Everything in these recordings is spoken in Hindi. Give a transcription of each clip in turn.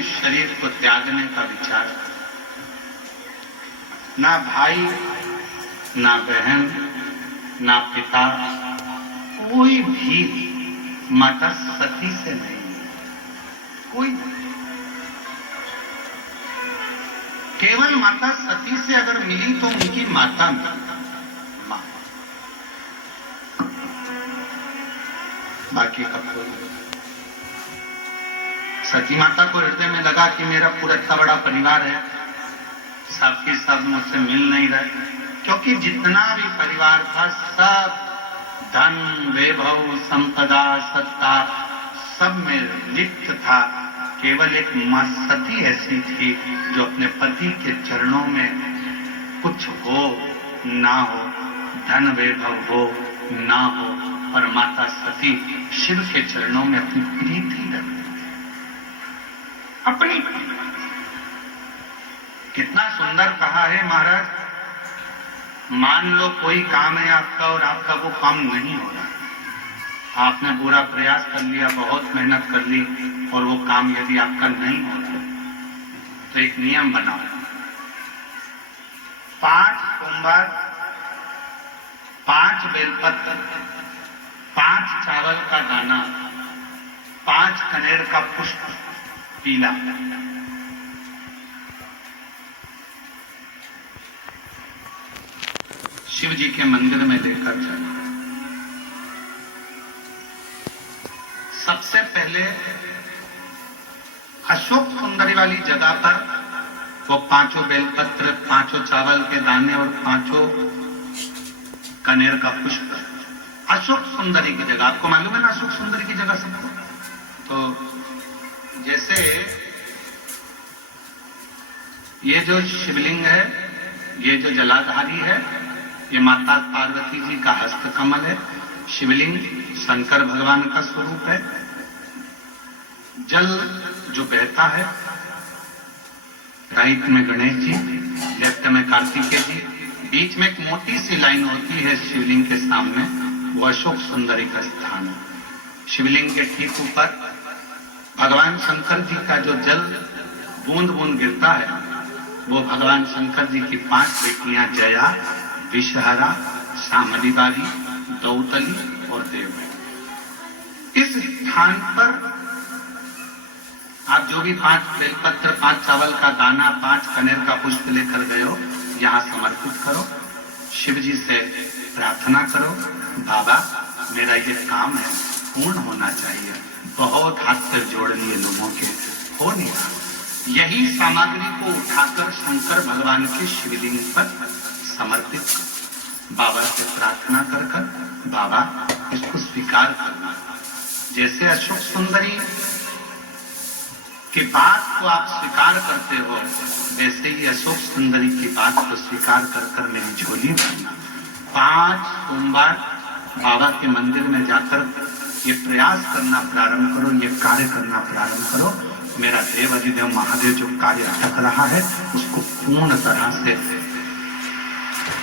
में शरीर को त्यागने का विचार। ना भाई, ना बहन, ना पिता, कोई भी माता सती से नहीं, कोई। केवल माता सती से अगर मिली तो उनकी माता मां, बाकी का कोई। सती माता को हृदय में लगा कि मेरा पूरा इतना बड़ा परिवार है, सबके सब मुझसे मिल नहीं रहे, क्योंकि जितना भी परिवार था सब धन, वैभव, संपदा, सत्ता सब में लिप्त था। केवल एक मां सती ऐसी थी जो अपने पति के चरणों में कुछ हो ना हो, धन वैभव हो ना हो, पर माता सती शिव के चरणों में अपनी प्रीति रखती, अपनी। कितना सुंदर कहा है महाराज, मान लो कोई काम है आपका और आपका वो काम नहीं हो रहा, आपने पूरा प्रयास कर लिया, बहुत मेहनत कर ली, और वो काम यदि आपका नहीं हो रहा तो एक नियम बनाओ, 5 सोमवार, 5 बेलपत्र, 5 चावल का दाना, 5 कनेर का पुष्प पीला, शिव जी के मंदिर में लेकर चलो। सबसे पहले अशोक सुंदरी वाली जगह पर वो 5 बेलपत्र, 5 चावल के दाने और 5 कनेर का पुष्प, अशोक सुंदरी की जगह। आपको मालूम है ना अशोक सुंदरी की जगह सबको? तो जैसे ये जो शिवलिंग है, ये जो जलाधारी है, ये माता पार्वती जी का हस्त कमल है। शिवलिंग शंकर भगवान का स्वरूप है। जल जो बहता है, राइट में गणेश जी, लेफ्ट में कार्तिकेय जी, बीच में एक मोटी सी लाइन होती है शिवलिंग के सामने, वो अशोक सुंदरी का स्थान है। शिवलिंग के ठीक ऊपर भगवान शंकर जी का जो जल बूंद बूंद गिरता है, वो भगवान शंकर जी की 5 बेटियां जया, विषहरा, शामलीबारी, दौतली और देवकी। इस स्थान पर आप जो भी 5 बेलपत्र, 5 चावल का दाना, 5 कनेर का पुष्प लेकर गए हो, यहाँ समर्पित करो, शिव जी से प्रार्थना करो, बाबा मेरा ये काम है पूर्ण होना चाहिए, बहुत हाथ पैर जोड़ लिए लोगों के, हो नहीं रहा। यही सामग्री को उठाकर शंकर भगवान के शिवलिंग पर समर्पित करो, बाबा से प्रार्थना कर कर बाबा इसको स्वीकार करना। जैसे अशोक सुंदरी की बात को आप स्वीकार करते हो, वैसे ही अशोक सुंदरी की बात को स्वीकार कर कर मेरी झोली भरना। 5 सोमवार बाबा के मंदिर में जाकर ये प्रयास करना प्रारंभ करो, ये कार्य करना प्रारंभ करो। मेरा देव अधिदेव महादेव जो कार्य अटक रहा है उसको पूर्ण तरह से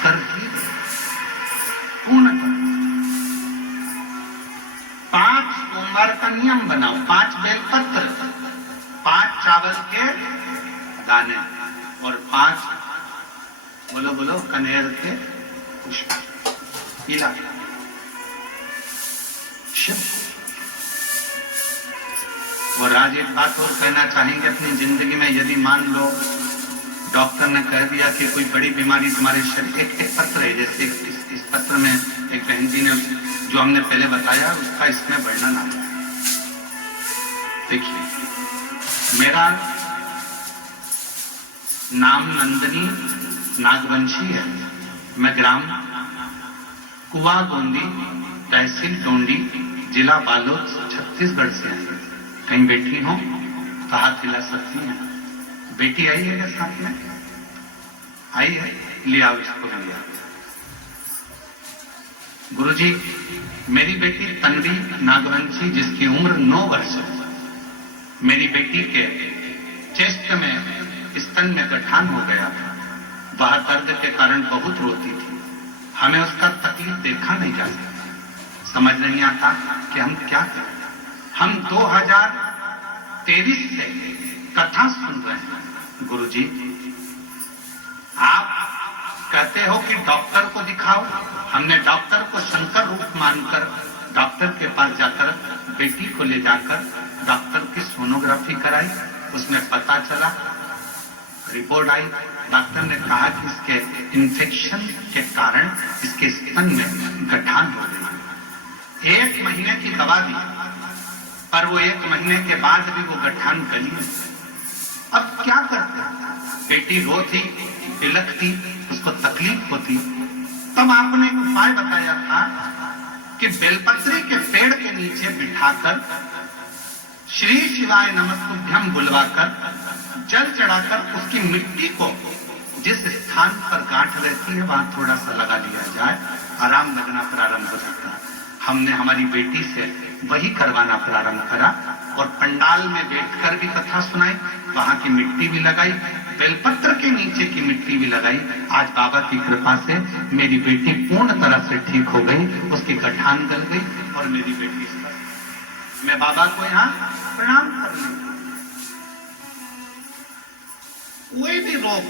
करके पूर्ण 5 सोमवार का नियम बनाओ, 5 बेलपत्र, 5 चावल के दाने और 5 बोलो बोलो कनेर के पुष्प पीला। और आज एक बात और कहना चाहेंगे, अपनी जिंदगी में यदि मान लो डॉक्टर ने कह दिया कि कोई बड़ी बीमारी तुम्हारे शरीर, एक पत्र है, जैसे इस पत्र में एक बहन जी ने जो हमने पहले बताया उसका इसमें वर्णन आता है। देखिए, मेरा नाम नंदनी नागवंशी है, मैं ग्राम कुआ गोंदी, तहसील टोंडी, जिला बालोद, छत्तीसगढ़ से है। कहीं बेटी हो तो हाथ हिला सकती है। बेटी आई है क्या साथ में? आई है, लिया इसको लिया। गुरुजी, मेरी बेटी तन्वी नागवंशी जिसकी उम्र 9 वर्ष है, मेरी बेटी के चेस्ट में स्तन में गठान हो गया था। वह दर्द के कारण बहुत रोती थी। हमें उसका तकलीफ देखा नहीं जा सकता, समझ नहीं आता कि हम क्या करें। हम 2023 से कथा गुरुजी, आप कहते हो कि डॉक्टर को दिखाओ। हमने डॉक्टर को शंकर रूप मानकर डॉक्टर के पास जाकर बेटी को ले जाकर डॉक्टर की सोनोग्राफी कराई। उसमें पता चला, रिपोर्ट आई, डॉक्टर ने कहा कि इसके इन्फेक्शन के कारण इसके स्तन में गठान हो गई। 1 महीने की दवा दी, पर वो 1 महीने के बाद भी वो गठान गली। अब क्या करते? बेटी रोती, बिलखती, उसको तकलीफ होती। तब आपने एक उपाय बताया था कि बेलपत्री के पेड़ के नीचे बिठाकर श्री शिवाय नमस्तुभ्यम बुलवाकर जल चढ़ाकर उसकी मिट्टी को जिस स्थान पर गांठ रहती है वहां थोड़ा सा लगा दिया जाए, आराम लगना प्रारंभ हो जाता है। हमने हमारी बेटी से वही करवाना प्रारंभ करा और पंडाल में बैठकर भी कथा सुनाई, वहां की मिट्टी भी लगाई, बेलपत्र के नीचे की मिट्टी भी लगाई। आज बाबा की कृपा से मेरी बेटी पूर्ण तरह से ठीक हो गई, उसकी गठान गल गई और मेरी बेटी मैं बाबा को यहाँ प्रणाम कर लूं। कोई भी रोग,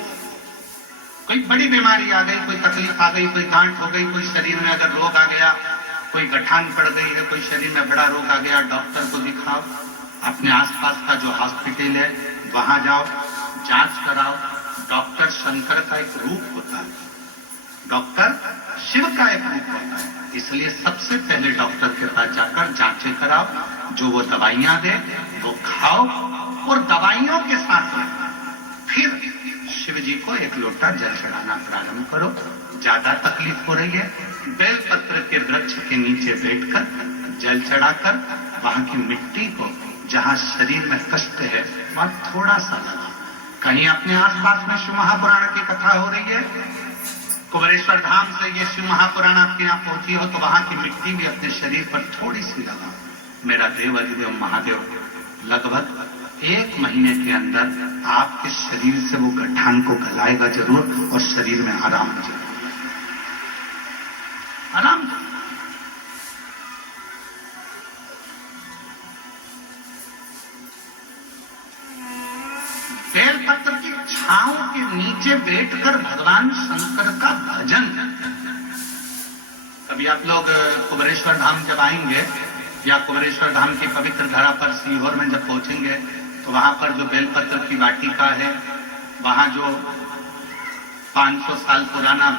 कोई बड़ी बीमारी आ गई, कोई तकलीफ आ गई, कोई गांठ हो गई, कोई शरीर में अगर रोग आ गया, कोई गठान पड़ गई है, कोई शरीर में बड़ा रोग आ गया, डॉक्टर को दिखाओ। अपने आसपास का जो हॉस्पिटल है वहां जाओ, जांच कराओ। डॉक्टर शंकर का एक रूप होता है, डॉक्टर शिव का एक रूप होता है। इसलिए सबसे पहले डॉक्टर के पास जाकर जांचें कराओ, जो वो दवाइयां दे वो खाओ और दवाइयों के साथ फिर शिव जी को 1 लोटा जल चढ़ाना प्रारंभ करो। ज्यादा तकलीफ हो रही है, बेलपत्र के वृक्ष के नीचे बैठकर जल चढ़ाकर वहां की मिट्टी को, जहां शरीर में कष्ट है वहां थोड़ा सा लगा। कहीं अपने आसपास में शिव महापुराण की कथा हो रही है, कुबेरेश्वर धाम से ये शिव महापुराण आपके यहाँ पहुंची हो तो वहां की मिट्टी भी अपने शरीर पर थोड़ी सी लगा। मेरा देव अधिदेव महादेव लगभग 1 महीने के अंदर आपके शरीर से वो गठान को गलाएगा जरूर और शरीर में आराम हो जाएगा। आराम। बेलपत्र की छांव के नीचे बैठकर भगवान शंकर का भजन। कभी आप लोग कुबेरेश्वर धाम जब आएंगे या कुबेरेश्वर धाम की पवित्र धरा पर सीहोर में जब पहुंचेंगे तो वहां पर जो बेलपत्र की वाटिका है, वहां जो 500 साल पुराना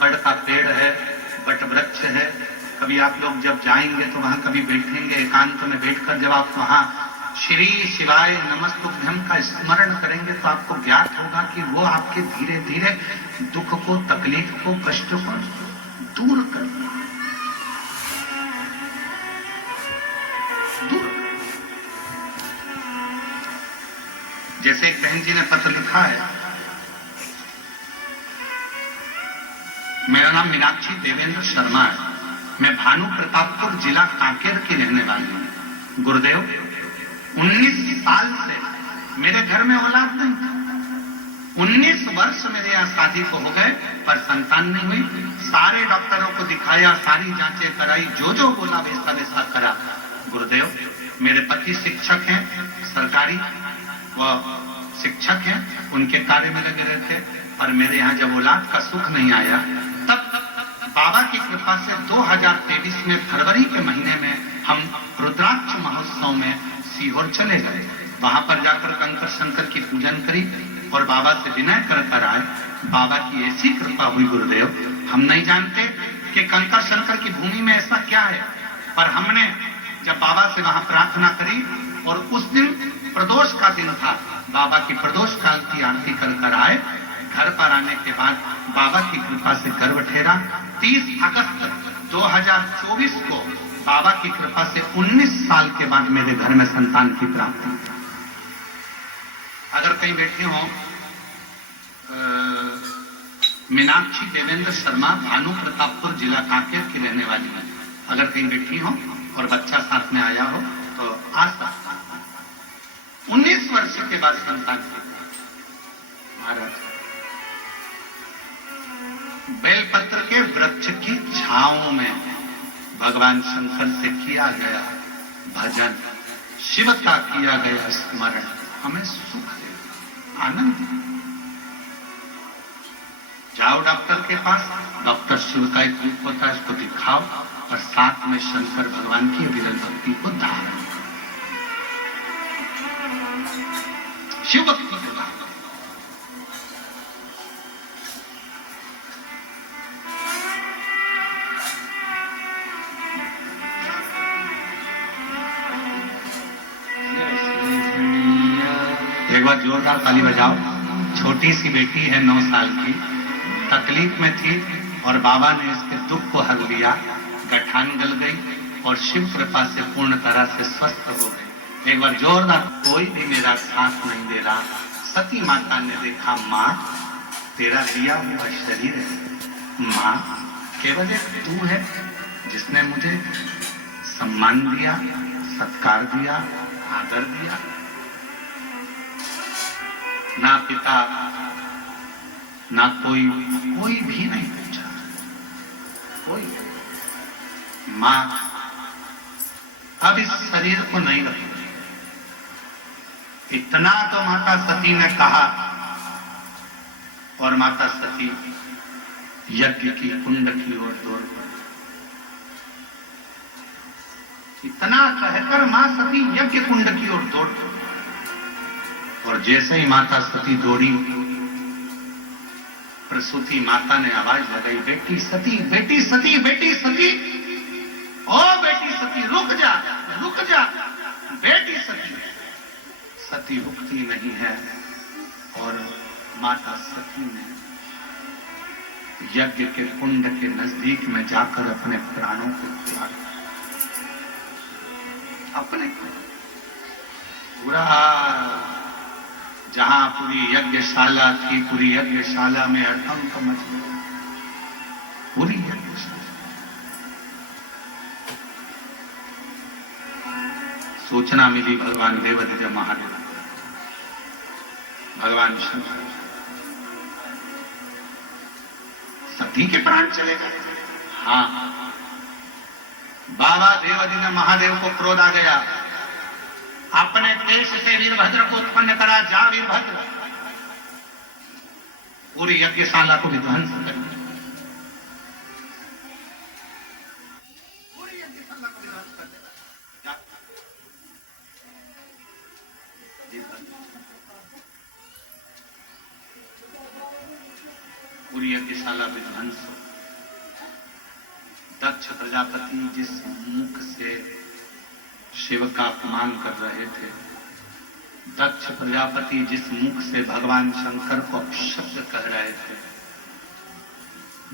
बड़ का पेड़ है, बट वृक्ष है, कभी आप लोग जब जाएंगे तो वहां कभी बैठेंगे, एकांत में बैठकर जब आप वहां श्री शिवाय नमस्तुभ्यम का स्मरण करेंगे तो आपको ज्ञात होगा कि वो आपके धीरे धीरे दुख को, तकलीफ को, कष्ट को दूर कर जैसे एक बहन जी ने पत्र लिखा है, मेरा नाम मीनाक्षी देवेंद्र शर्मा है, मैं भानु प्रतापपुर जिला कांकेर की रहने वाली हूँ। गुरुदेव, 19 साल से मेरे घर में औलाद नहीं था। 19 वर्ष मेरे यहाँ शादी को हो गए पर संतान नहीं हुई। सारे डॉक्टरों को दिखाया, सारी जांचें कराई, जो बोला वैसा वैसा करा। गुरुदेव, मेरे पति शिक्षक हैं, सरकारी वो शिक्षक हैं, उनके कार्य में लगे रहते, और मेरे यहाँ जब औलाद का सुख नहीं आया तब बाबा की कृपा से 2023 में फरवरी के महीने में हम रुद्राक्ष महोत्सव में सीहोर चले गए। वहां पर जाकर कंकर शंकर की पूजन करी और बाबा से विनय कर आए। बाबा की ऐसी कृपा हुई गुरुदेव, हम नहीं जानते कि कंकर शंकर की भूमि में ऐसा क्या है, पर हमने जब बाबा से वहां प्रार्थना करी और उस दिन प्रदोष का दिन था, बाबा की प्रदोष काल की आरती कर आए। घर पर आने के बाद बाबा की कृपा से गर्भ ठहरा। 30 अगस्त 2024 को बाबा की कृपा से 19 साल के बाद मेरे घर में संतान की प्राप्ति। अगर कहीं बैठे हो, मीनाक्षी देवेंद्र शर्मा, भानु प्रतापपुर जिला कांकेर की रहने वाली है, अगर कहीं बैठी हो और बच्चा साथ में आया हो तो आ सकता। 19 वर्ष के बाद संतान की महाराज बेलपत्र के वृक्ष की छांव में भगवान शंकर से किया गया भजन, शिव का किया गया स्मरण हमें सुख दे। आनंद। जाओ डॉक्टर के पास, डॉक्टर शिव का एक रूप होता है, उसको दिखाओ और साथ में शंकर भगवान की विरल भक्ति को धारण। शिव भक्ति को धारण। एक बार जोरदार ताली बजाओ। छोटी सी बेटी है 9 साल की, तकलीफ में थी और बाबा ने इसके दुख को हर लिया, गठान गल गई और शिव कृपा से पूर्ण तरह से स्वस्थ हो गई। एक बार जोरदार। कोई भी मेरा साथ नहीं दे रहा। सती माता ने देखा, माँ तेरा दिया हुआ शरीर है, माँ केवल एक तू है जिसने मुझे सम्मान दिया, सत्कार दिया, आदर दिया। ना पिता ना कोई भी नहीं पूछा, कोई। मां अब इस शरीर को नहीं रखी। इतना तो माता सती ने कहा और माता सती यज्ञ की कुंड की ओर दौड़ पड़ी। इतना कहकर मां सती यज्ञ कुंड की ओर दौड़ पड़ी और जैसे ही माता सती दौड़ी, प्रसूति माता ने आवाज लगाई, बेटी सती, बेटी सती, बेटी सती, ओ बेटी सती, रुक जा, रुक जा, बेटी सती। सती रुकती नहीं है और माता सती ने यज्ञ के कुंड के नजदीक में जाकर अपने प्राणों को त्याग, अपने पूरा, जहां पूरी यज्ञशाला थी, पूरी यज्ञशाला में हड़कंप मच गया। पूरी यज्ञशाला सूचना मिली भगवान देवादिदेव महादेव, भगवान शंकर, सती के प्राण चले गए। हाँ, बाबा देवादिदेव महादेव को क्रोध आ गया। अपने देश से वीरभद्र को उत्पन्न करा, जा वीरभद्र, पूरी यज्ञशाला को विध्वंस कर दिया। पूरी यज्ञशाला को विध्वंस कर दिया। पूरी यज्ञशाला विध्वंस। दक्ष प्रजापति जिस मुख से शिव का अपमान कर रहे थे, दक्ष प्रजापति जिस मुख से भगवान शंकर को अपशब्द कह रहे थे,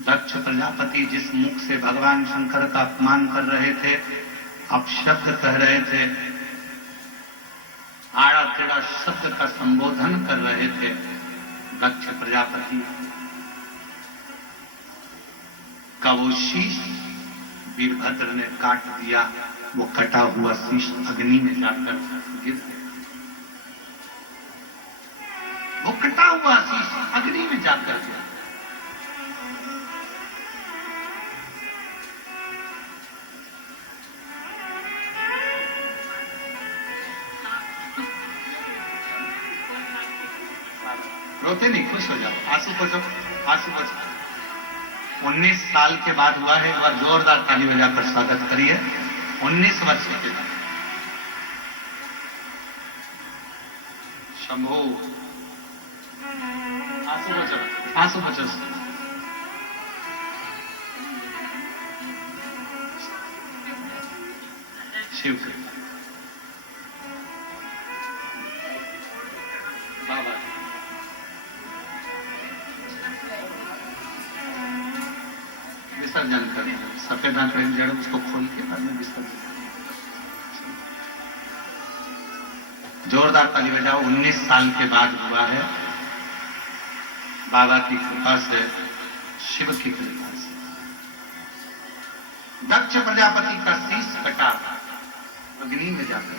दक्ष प्रजापति जिस मुख से भगवान शंकर का अपमान कर रहे थे, अपशब्द कह रहे थे, आड़ा टेढ़ा शब्द का संबोधन कर रहे थे, दक्ष प्रजापति का वो शीश वीरभद्र ने काट दिया। वो कटा हुआ शीश अग्नि में जाकर गिर गया। वो कटा हुआ शीश अग्नि में जाकर गया। रोते नहीं, खुश हो जाओ, आंसू पोंछो, आंसू पोंछो। 19 साल के बाद हुआ है। एक बार जोरदार ताली बजाकर स्वागत करिए। 19 वर्ष के बाद शंभो, आंसू बचो, आंसू बचो। शिव बाबा विसर्जन कर, सफेद जड़ उसको खोल के बाद में विसर्जन। जोरदार ताली बजाओ। 19 साल के बाद हुआ है, बाबा की कृपा से, शिव की कृपा से। दक्ष प्रजापति का शीश कटा अग्नि में जाकर।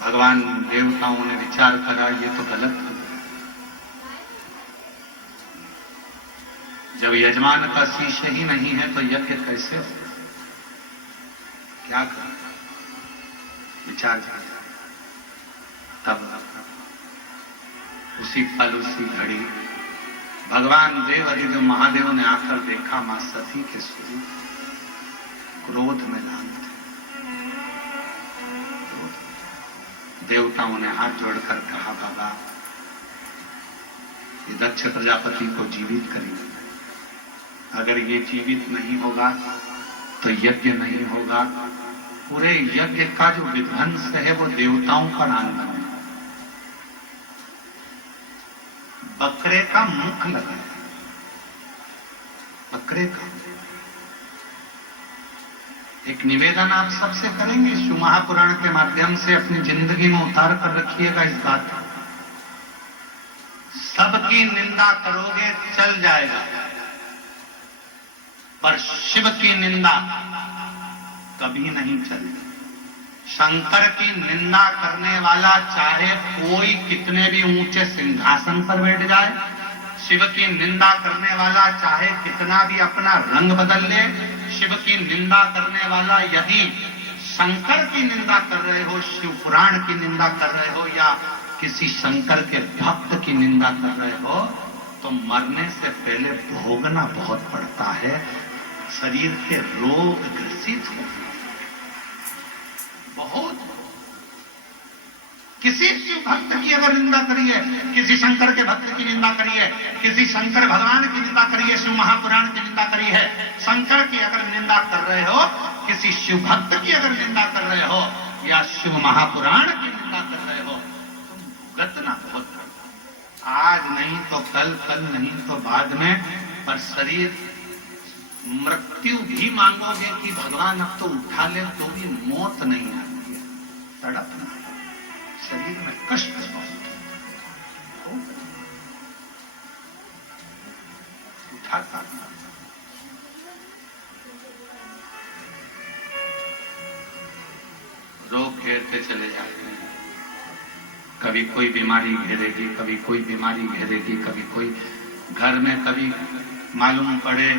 भगवान देवताओं ने विचार करा, ये तो गलत है। जब यजमान का शीश ही नहीं है तो यज्ञ कैसे हो? क्या कर विचार किया। तब उसी पल उसी घड़ी भगवान देव अधिदेव महादेव ने आकर देखा मां सती के स्वरूप, क्रोध में लाल थे। देवताओं ने हाथ जोड़कर कहा, बाबा ये दक्ष प्रजापति को जीवित करिए, अगर ये जीवित नहीं होगा तो यज्ञ नहीं होगा, पूरे यज्ञ का जो विध्वंस है वो देवताओं पर आना है। बकरे का मुख लगा, बकरे का। एक निवेदन आप सबसे करेंगे, शिव महापुराण के माध्यम से अपनी जिंदगी में उतार कर रखिएगा इस बात को। सबकी निंदा करोगे चल जाएगा, पर शिव की निंदा कभी नहीं चलेगी। शंकर की निंदा करने वाला चाहे कोई कितने भी ऊंचे सिंहासन पर बैठ जाए, शिव की निंदा करने वाला चाहे कितना भी अपना रंग बदल ले, शिव की निंदा करने वाला यदि शंकर की निंदा कर रहे हो, शिव पुराण की निंदा कर रहे हो या किसी शंकर के भक्त की निंदा कर रहे हो, तो मरने से पहले भोगना बहुत पड़ता है। शरीर के रोग ग्रसित हो बहुत। किसी शिव भक्त की अगर निंदा करिए, किसी शंकर के भक्त की निंदा करिए, किसी शंकर भगवान की निंदा करिए, शिव महापुराण की निंदा करी है, शंकर की अगर निंदा कर रहे हो, किसी शिव भक्त की अगर निंदा कर रहे हो या शिव महापुराण की निंदा कर रहे हो, तो भुगतना बहुत पड़ता। आज नहीं तो कल, कल नहीं तो बाद में, पर शरीर मृत्यु भी मांगोगे कि भगवान अब तो उठा ले, तो भी मौत नहीं आती है, तड़पना, शरीर में कष्ट बहुत उठाता। रोग घेरते चले जाते हैं, कभी कोई बीमारी घेरेगी, कभी कोई बीमारी घेरेगी, कभी कोई घर में, कभी मालूम पड़े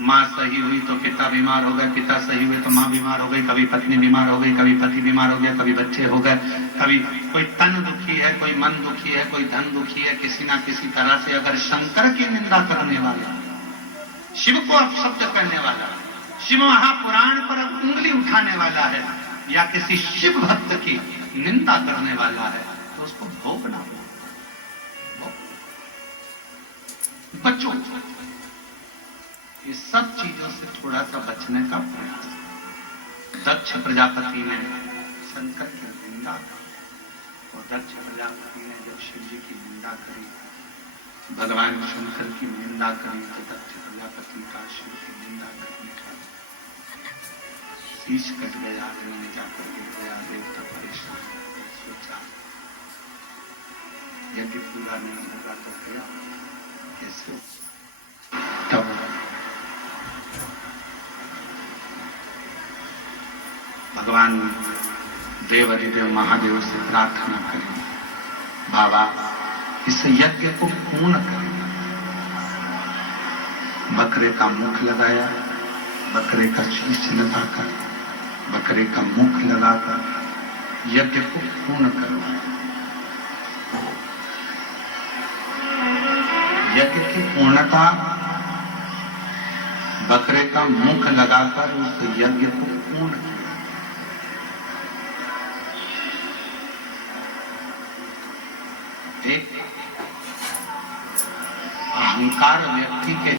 माँ सही हुई तो पिता बीमार हो गए, पिता सही हुए तो माँ बीमार हो गई, कभी पत्नी बीमार हो गई, कभी पति बीमार हो गया, कभी बच्चे हो गए, कभी कोई तन दुखी है, कोई मन दुखी है, कोई धन दुखी है, किसी ना किसी तरह से अगर शंकर की निंदा करने वाला, शिव को अपशब्द करने वाला, शिव महापुराण पर उंगली उठाने वाला है या किसी शिव भक्त की निंदा करने वाला है, तो उसको भोगना होगा। बच्चों, ये सब चीजों से थोड़ा सा बचने का प्रयास। दक्ष प्रजापति ने शंकर की निंदा की, और दक्ष प्रजापति ने जब शिव जी की निंदा करी, भगवान शंकर की निंदा करी, तो दक्ष प्रजापति का शिव की निंदा करने का शीश कट गया, आदमी जाकर गिर गया, देवता परेशान सोचा यदि पूरा नहीं होगा तो गया कैसे। तब भगवान देव अधिदेव महादेव से प्रार्थना करें, बाबा इस यज्ञ को पूर्ण करें। बकरे का मुख लगाया, बकरे का शीश लगाकर, बकरे का मुख लगाकर यज्ञ को पूर्ण करवाया। यज्ञ की पूर्णता बकरे का मुख लगाकर उस यज्ञ को पूर्ण किया। एक अहंकार व्यक्ति के